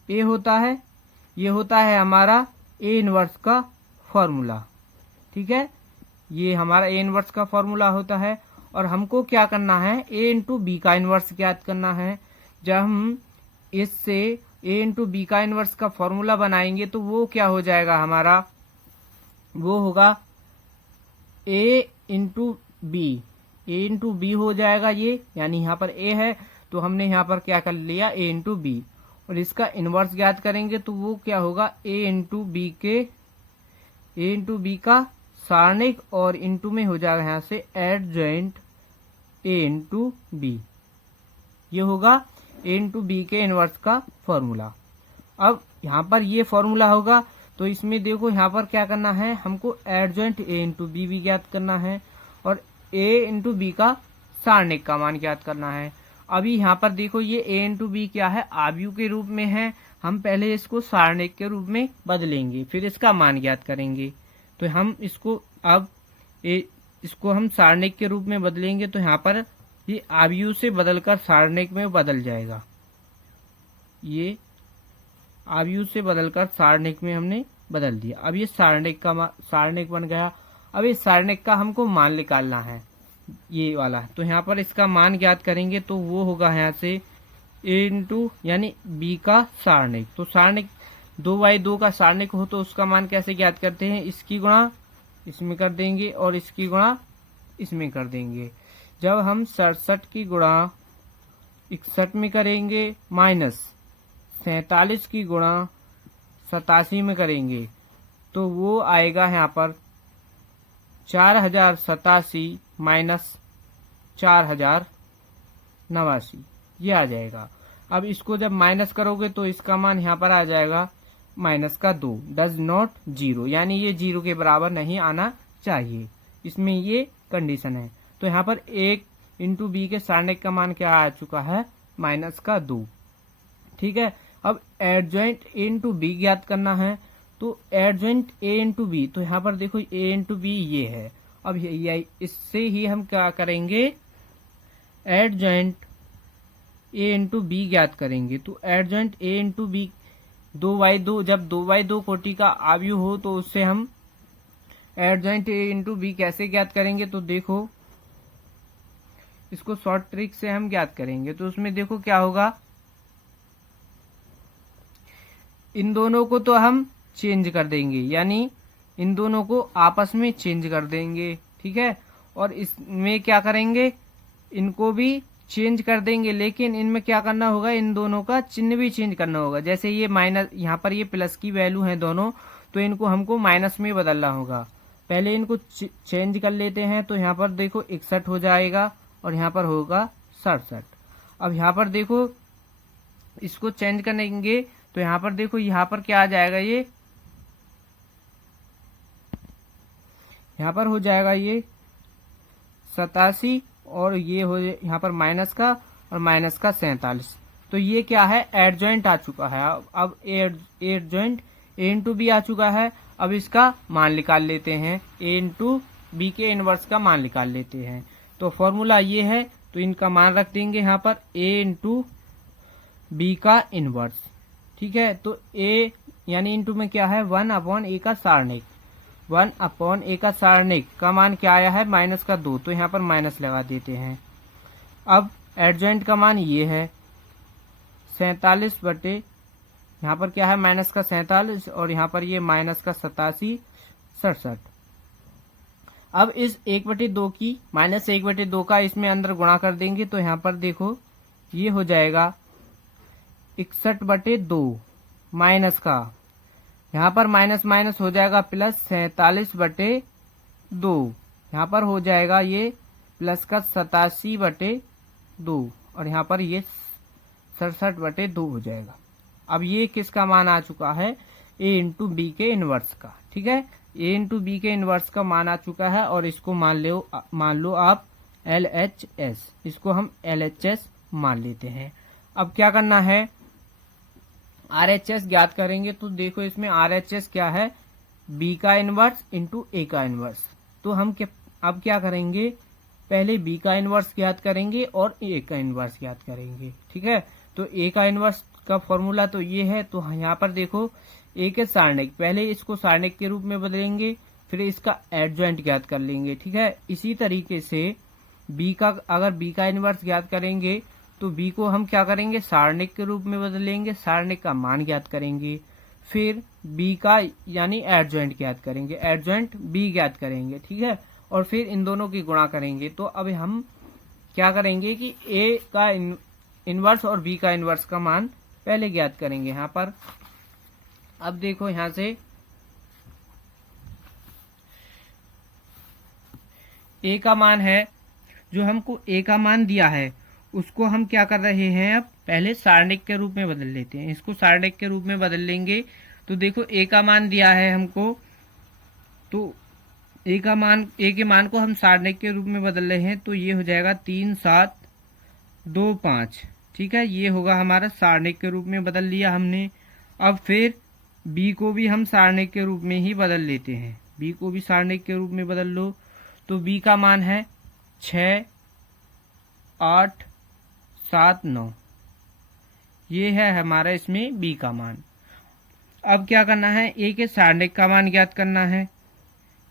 a होता है। ये होता है हमारा a इनवर्स का फॉर्मूला। ठीक है, ये हमारा a इनवर्स का फॉर्मूला होता है। और हमको क्या करना है, a इंटू बी का इनवर्स ज्ञात करना है। जब हम इससे a इंटू बी का इनवर्स का फॉर्मूला बनाएंगे तो वो क्या हो जाएगा हमारा, वो होगा a इंटू बी हो जाएगा ये, यानी यहाँ पर a है तो हमने यहाँ पर क्या कर लिया, a इंटू बी। और इसका इनवर्स ज्ञात करेंगे तो वो क्या होगा, a इंटू बी का सारणिक और इंटू में हो जाएगा यहाँ से एडजॉइंट a इंटू बी। ये होगा a इंटू बी के इनवर्स का फॉर्मूला। अब यहाँ पर ये फॉर्मूला होगा तो इसमें देखो यहाँ पर क्या करना है, हमको एडजॉइंट a इंटू बी भी ज्ञात करना है और a इंटू बी का सारणिक का मान ज्ञात करना है। अभी यहाँ पर देखो ये a इंटू बी क्या है, आव्यूह के रूप में है। हम पहले इसको सारणिक के रूप में बदलेंगे, फिर इसका मान ज्ञात करेंगे। तो हम इसको अब इसको हम सारणिक के रूप में बदलेंगे तो यहाँ पर ये आव्यूह से बदलकर सारणिक में बदल जाएगा। ये आव्यूह से बदलकर सारणिक में हमने बदल दिया। अब ये सारणिक बन गया। अब इस सारणिक का हमको मान निकालना है, ये वाला। तो यहाँ पर इसका मान ज्ञात करेंगे तो वो होगा यहाँ से a इंटू यानी b का सारणिक। तो सारणिक 2/2 का सारणिक हो तो उसका मान कैसे ज्ञात करते हैं, इसकी गुणा इसमें कर देंगे और इसकी गुणा इसमें कर देंगे। जब हम 67 की गुणा 61 में करेंगे माइनस 47 की गुणा 87 में करेंगे तो वो आएगा यहाँ पर 4087 माइनस 4089, ये आ जाएगा। अब इसको जब माइनस करोगे तो इसका मान यहाँ पर आ जाएगा -2, डज नॉट 0, यानी ये 0 के बराबर नहीं आना चाहिए। इसमें ये कंडीशन है। तो यहाँ पर 1 इंटू बी के सारणिक का मान क्या आ चुका है, -2। ठीक है, अब एडजॉइंट a इंटू बी ज्ञात करना है। तो एडजॉइंट a इंटू बी, तो यहाँ पर देखो a इंटू बी ये है। अब इससे ही हम क्या करेंगे, एडजॉइंट a इंटू बी ज्ञात करेंगे। तो एडजॉइंट a इंटू बी 2/2, जब 2/2 कोटि का आव्यूह हो तो उससे हम एडजॉइंट a इंटू बी कैसे ज्ञात करेंगे, तो देखो इसको शॉर्ट ट्रिक से हम ज्ञात करेंगे। तो उसमें देखो क्या होगा, इन दोनों को तो हम चेंज कर देंगे, यानी इन दोनों को आपस में चेंज कर देंगे। ठीक है, और इसमें क्या करेंगे, इनको भी चेंज कर देंगे, लेकिन इनमें क्या करना होगा, इन दोनों का चिन्ह भी चेंज करना होगा। जैसे ये माइनस, यहाँ पर ये प्लस की वैल्यू है दोनों, तो इनको हमको माइनस में बदलना होगा। पहले इनको चेंज कर लेते हैं। तो यहाँ पर देखो 61 हो जाएगा और यहाँ पर होगा 67। अब यहाँ पर देखो इसको चेंज करेंगे तो यहाँ पर देखो यहाँ पर क्या आ जाएगा, ये यहाँ पर हो जाएगा ये 87 और ये हो यहाँ पर माइनस का और माइनस का 47। तो ये क्या है, एडजॉइंट आ चुका है। अब एडजॉइंट a इंटू बी आ चुका है। अब इसका मान निकाल लेते हैं, a इंटू बी के इनवर्स का मान निकाल लेते हैं। तो फॉर्मूला ये है, तो इनका मान रख देंगे यहाँ पर a इंटू बी का इनवर्स। ठीक है, तो a यानी इंटू में क्या है, 1/a का सारणिक। 1/a का सारणिक का मान क्या आया है, -2, तो यहाँ पर माइनस लगा देते हैं। अब एडजॉइंट का मान ये है 47 बटे, यहाँ पर क्या है -47 और यहाँ पर ये -87 67। अब इस 1/2 की -1/2 का इसमें अंदर गुणा कर देंगे तो यहाँ पर देखो ये हो जाएगा 61/2 माइनस का, यहाँ पर माइनस माइनस हो जाएगा प्लस 47/2, यहाँ पर हो जाएगा ये प्लस का 87/2 और यहाँ पर ये 67/2 हो जाएगा। अब ये किसका मान आ चुका है, a इंटू बी के इनवर्स का। ठीक है, a इंटू बी के इनवर्स का मान आ चुका है और इसको मान लो आप LHS, इसको हम LHS मान लेते हैं। अब क्या करना है, RHS ज्ञात करेंगे। तो देखो इसमें RHS क्या है, B का इनवर्स इंटू A का इनवर्स। तो हम अब क्या करेंगे, पहले B का इनवर्स ज्ञात करेंगे और A का इनवर्स ज्ञात करेंगे। ठीक है, तो A का इनवर्स का फॉर्मूला तो ये है। तो यहाँ पर देखो A के सारणिक, पहले इसको सारणिक के रूप में बदलेंगे, फिर इसका एडजॉइंट ज्ञात कर लेंगे। ठीक है, इसी तरीके से अगर B का इनवर्स ज्ञात करेंगे तो B को हम क्या करेंगे, सारणिक के रूप में बदलेंगे, सारणिक का मान ज्ञात करेंगे, फिर B का यानी एडजॉइंट ज्ञात करेंगे, एडजॉइंट B ज्ञात करेंगे। ठीक है, और फिर इन दोनों की गुणा करेंगे। तो अब हम क्या करेंगे कि A का इनवर्स और B का इनवर्स का मान पहले ज्ञात करेंगे यहाँ पर। अब देखो यहाँ से A का मान है, जो हमको A का मान दिया है उसको हम क्या कर रहे हैं, अब पहले सारणिक के रूप में बदल लेते हैं। इसको सारणिक के रूप में बदल लेंगे। तो देखो A का मान दिया है हमको, तो A के मान को हम सारणिक के रूप में बदल रहे हैं। तो ये हो जाएगा 3 7 2 5। ठीक है, ये होगा हमारा सारणिक के रूप में बदल लिया हमने। अब फिर B को भी हम सारणिक के रूप में ही बदल लेते हैं, B को भी सारणिक के रूप में बदल लो। तो B का मान है 6 8 7 9, ये है हमारा इसमें B का मान। अब क्या करना है, A के सारणिक का मान ज्ञात करना है।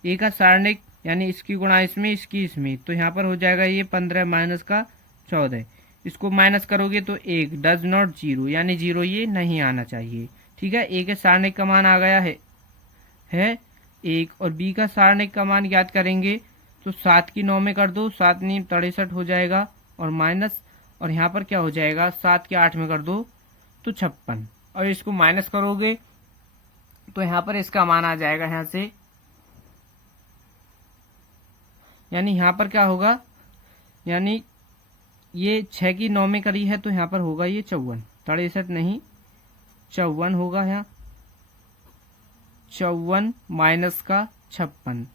A का सारणिक यानी इसकी गुणा इसमें, इसकी इसमें, तो यहाँ पर हो जाएगा ये 15 माइनस का 14। इसको माइनस करोगे तो 1 डज नॉट 0, यानी 0 ये नहीं आना चाहिए। ठीक है, A के सारणिक का मान आ गया है 1, और B का सारणिक का मान ज्ञात करेंगे। तो 7 की 9 में कर दो, 7 9 63 हो जाएगा, और माइनस, और यहाँ पर क्या हो जाएगा, 7 के 8 में कर दो तो 56, और इसको माइनस करोगे तो यहाँ पर इसका मान आ जाएगा यहाँ से, यानी यहाँ पर क्या होगा, यानी ये 6 की 9 में करी है तो यहाँ पर होगा ये 54, 63 नहीं 54 होगा यहाँ, 54 माइनस का 56।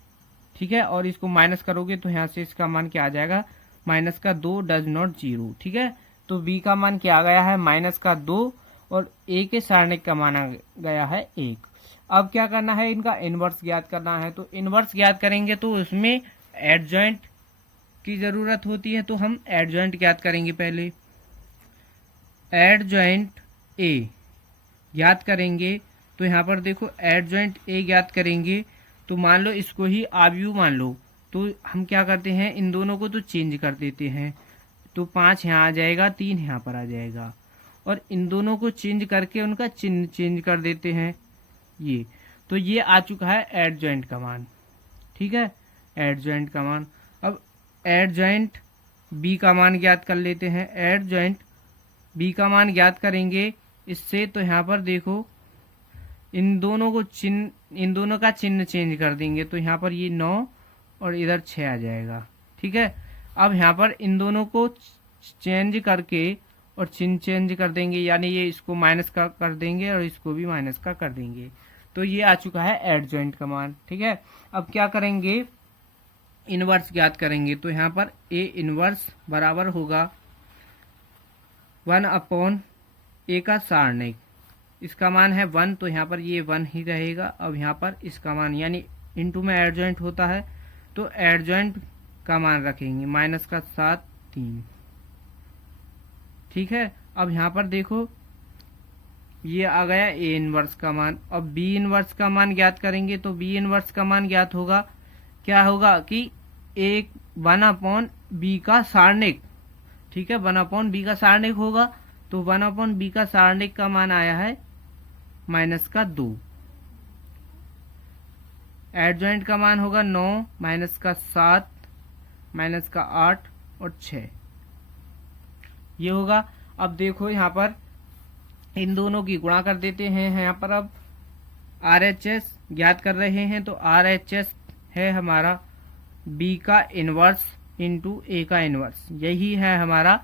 ठीक है, और इसको माइनस करोगे तो यहाँ से इसका मान क्या आ जाएगा, माइनस का 2 डज नॉट 0। ठीक है, तो B का मान क्या आ गया है, माइनस का 2, और A के सारणिक का मान आ गया है 1। अब क्या करना है, इनका इनवर्स ज्ञात करना है। तो इनवर्स ज्ञात करेंगे तो उसमें एडजॉइंट की जरूरत होती है। तो हम एडजॉइंट ज्ञात करेंगे। पहले एडजॉइंट A ज्ञात करेंगे। तो यहाँ पर देखो एडजॉइंट A ज्ञात करेंगे, तो मान लो इसको ही आव्यूह मान लो। तो हम क्या करते हैं, इन दोनों को तो चेंज कर देते हैं। तो 5 यहाँ आ जाएगा, 3 यहाँ पर आ जाएगा, और इन दोनों को चेंज करके उनका चिन्ह चेंज कर देते हैं ये। तो ये आ चुका है एडजॉइंट का मान। ठीक है, एडजॉइंट का मान। अब एडजॉइंट B का मान ज्ञात कर लेते हैं। एडजॉइंट B का मान ज्ञात करेंगे इससे। तो यहाँ पर देखो इन दोनों का चिन्ह चेंज कर देंगे। तो यहाँ पर ये 9 और इधर 6 आ जाएगा। ठीक है, अब यहाँ पर इन दोनों को चेंज करके और चिन्ह चेंज कर देंगे, यानी ये इसको माइनस का कर देंगे और इसको भी माइनस का कर देंगे। तो ये आ चुका है एडजॉइंट का मान। ठीक है, अब क्या करेंगे, इनवर्स ज्ञात करेंगे। तो यहाँ पर A इनवर्स बराबर होगा 1/A का सारणिक, इसका मान है 1, तो यहाँ पर ये 1 ही रहेगा। अब यहाँ पर इसका मान, यानी इनटू में एडजॉइंट होता है तो एडजॉइंट का मान रखेंगे, माइनस का 7 3। ठीक है, अब यहाँ पर देखो ये आ गया A इनवर्स का मान। अब B इनवर्स का मान ज्ञात करेंगे। तो B इनवर्स का मान ज्ञात होगा, क्या होगा कि 1/B का सारणिक। ठीक है, 1/B का सारणिक होगा। तो 1/B का सारणिक का मान आया है माइनस का 2। एडजॉइंट का मान होगा 9 माइनस का 7 माइनस का 8 और 6, ये होगा। अब देखो यहाँ पर इन दोनों की गुणा कर देते हैं। यहाँ पर अब RHS ज्ञात कर रहे हैं। तो RHS है हमारा B का इनवर्स इंटू A का इनवर्स, यही है हमारा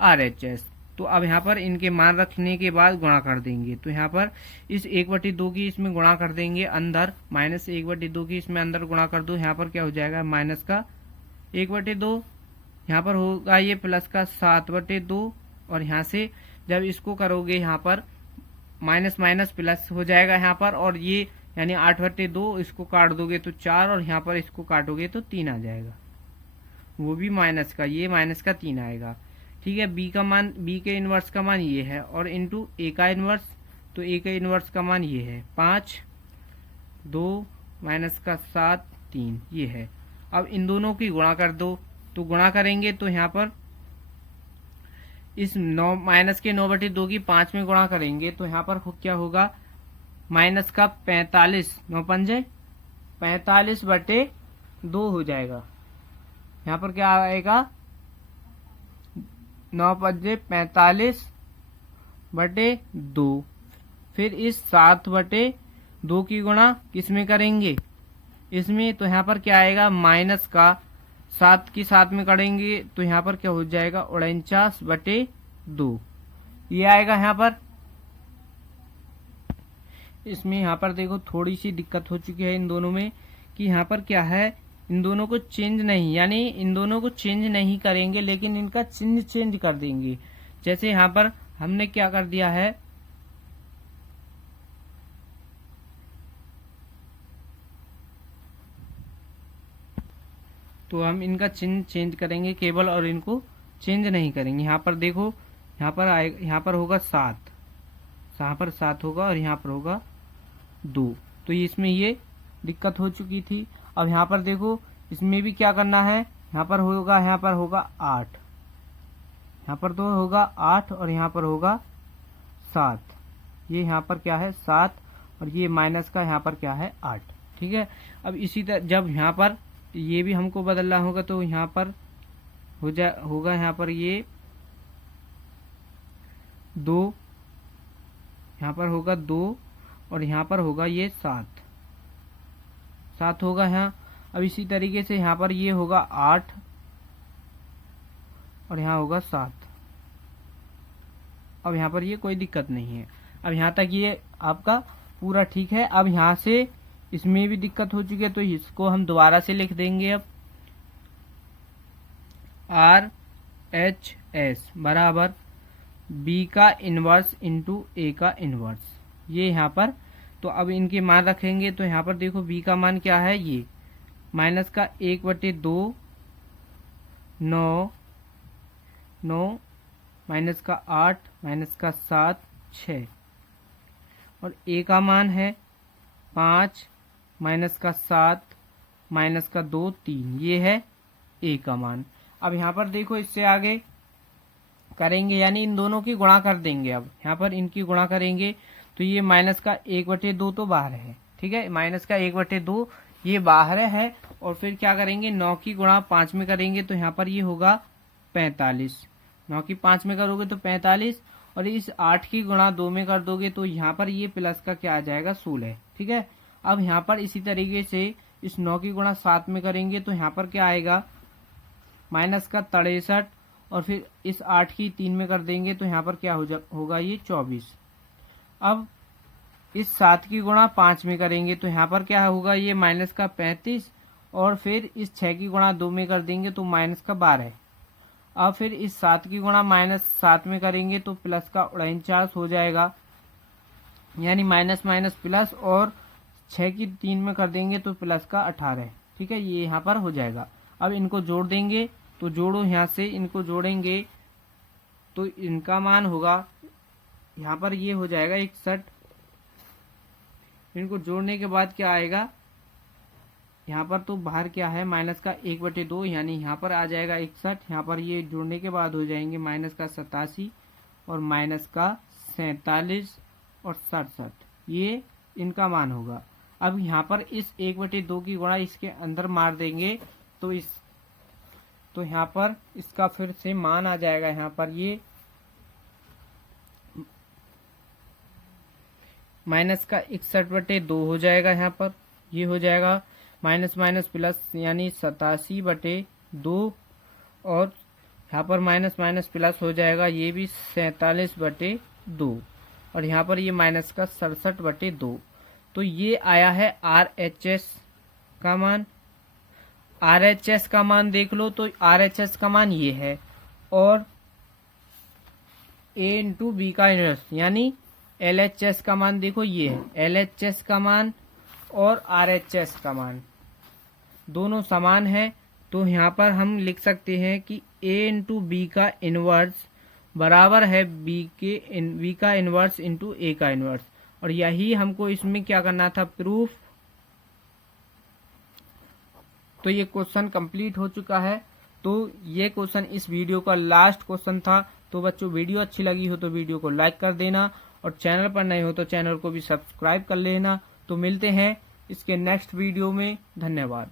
RHS। तो अब यहाँ पर इनके मान रखने के बाद गुणा कर देंगे। तो यहाँ पर इस 1/2 की इसमें गुणा कर देंगे अंदर, माइनस 1/2 की इसमें अंदर गुणा कर दो। यहाँ पर क्या हो जाएगा, माइनस का 1/2, यहाँ पर होगा ये प्लस का 7/2, और यहाँ से जब इसको करोगे यहाँ पर माइनस माइनस प्लस हो जाएगा यहाँ पर, और ये यानी 8/2 इसको काट दोगे तो 4, और यहाँ पर इसको काटोगे तो 3 आ जाएगा, वो भी माइनस का, ये माइनस का 3 आएगा। ठीक है, बी का मान, बी के इनवर्स का मान ये है, और इनटू ए का इनवर्स, तो ए का इनवर्स का मान ये है 5, 2 माइनस का 7, 3 ये है। अब इन दोनों की गुणा कर दो। तो गुणा करेंगे तो यहाँ पर इस 9 माइनस के 9/2 की 5 में गुणा करेंगे तो यहाँ पर क्या होगा, माइनस का 45, 9 पंजे 45/2 हो जाएगा। यहाँ पर क्या आएगा, 9 पंजे 45/2। फिर इस 7/2 की गुणा किस में करेंगे, इसमें, तो यहाँ पर क्या आएगा, माइनस का 7 की 7 में करेंगे तो यहाँ पर क्या हो जाएगा, 49/2 ये आएगा। यहाँ पर इसमें यहाँ पर देखो थोड़ी सी दिक्कत हो चुकी है इन दोनों में, कि यहाँ पर क्या है, इन दोनों को चेंज नहीं, यानी इन दोनों को चेंज नहीं करेंगे, लेकिन इनका चिन्ह चेंज कर देंगे। जैसे यहाँ पर हमने क्या कर दिया है, तो हम इनका चिन्ह चेंज करेंगे केवल, और इनको चेंज नहीं करेंगे। यहाँ पर देखो, यहाँ पर आए, यहाँ पर होगा 7, यहाँ पर 7 होगा, और यहाँ पर होगा 2, तो इसमें ये दिक्कत हो चुकी थी। अब यहाँ पर देखो, इसमें भी क्या करना है, यहाँ पर होगा 8, यहाँ पर तो होगा 8, और यहाँ पर होगा 7, ये यहाँ पर क्या है 7, और ये माइनस का यहाँ पर क्या है 8। ठीक है, अब इसी तरह जब यहाँ पर ये भी हमको बदलना होगा, तो यहाँ पर होगा यहाँ पर ये 2, यहाँ पर होगा 2, और यहाँ पर होगा ये 7 होगा यहाँ। अब इसी तरीके से यहाँ पर ये होगा 8, और यहाँ होगा 7। अब यहाँ पर ये कोई दिक्कत नहीं है। अब यहाँ तक ये आपका पूरा ठीक है। अब यहाँ से इसमें भी दिक्कत हो चुकी है, तो इसको हम दोबारा से लिख देंगे। अब RHS बराबर B का इनवर्स इंटू A का इनवर्स, ये यहाँ पर। तो अब इनके मान रखेंगे, तो यहाँ पर देखो B का मान क्या है, ये माइनस का 1/2, 9 माइनस का 8 माइनस का 7, 6, और A का मान है 5 माइनस का 7 माइनस का 2, 3, ये है A का मान। अब यहाँ पर देखो, इससे आगे करेंगे, यानी इन दोनों की गुणा कर देंगे। अब यहाँ पर इनकी गुणा करेंगे तो ये माइनस का 1/2 तो बाहर है। ठीक है, माइनस का 1/2 ये बाहर है। और फिर क्या करेंगे, 9 की गुणा 5 में करेंगे तो यहाँ पर ये होगा 45, 9 की 5 में करोगे तो 45, और इस 8 की गुणा 2 में कर दोगे तो यहाँ पर ये प्लस का क्या आ जाएगा, 16। ठीक है, अब यहाँ पर इसी तरीके से इस 9 की गुणा 7 में करेंगे तो यहाँ पर क्या आएगा, माइनस का 63, और फिर इस 8 की 3 में कर देंगे तो यहाँ पर क्या होगा ये 24। अब इस 7 की गुणा 5 में करेंगे तो यहाँ पर क्या होगा, ये माइनस का 35, और फिर इस 6 की गुणा 2 में कर देंगे तो माइनस का 12। अब फिर इस 7 की गुणा -7 में करेंगे तो प्लस का 49 हो जाएगा, यानी माइनस माइनस प्लस, और 6 की 3 में कर देंगे तो प्लस का 18। ठीक है, ये यहाँ पर हो जाएगा। अब इनको जोड़ देंगे, तो जोड़ो, यहाँ से इनको जोड़ेंगे तो इनका मान होगा, यहाँ पर ये हो जाएगा 61। इनको जोड़ने के बाद क्या आएगा, यहाँ पर तो बाहर क्या है, माइनस का 1/2, यानी यहाँ पर आ जाएगा 61। यहाँ पर ये जोड़ने के बाद हो जाएंगे माइनस का 87 और माइनस का 47 और 67, ये इनका मान होगा। अब यहाँ पर इस 1/2 की गुणा इसके अंदर मार देंगे तो यहाँ पर इसका फिर से मान आ जाएगा, यहाँ पर ये माइनस का 61/2 हो जाएगा। यहाँ पर ये हो जाएगा माइनस माइनस प्लस, यानी 87/2 और यहाँ पर माइनस माइनस प्लस हो जाएगा, ये भी 47/2 और यहाँ पर ये माइनस का 67/2। तो ये आया है RHS का मान। RHS का मान देख लो तो RHS का मान ये है और A इंटू बी का इनवर्स यानी LHS का मान देखो ये है। LHS का मान और RHS का मान दोनों समान है, तो यहाँ पर हम लिख सकते हैं कि A इंटू बी का इनवर्स बराबर है बी का इनवर्स इंटू A का इनवर्स। और यही हमको इसमें क्या करना था, प्रूफ। तो ये क्वेश्चन कंप्लीट हो चुका है। तो ये क्वेश्चन इस वीडियो का लास्ट क्वेश्चन था। तो बच्चों वीडियो अच्छी लगी हो तो वीडियो को लाइक कर देना और चैनल पर नए हो तो चैनल को भी सब्सक्राइब कर लेना। तो मिलते हैं इसके नेक्स्ट वीडियो में। धन्यवाद।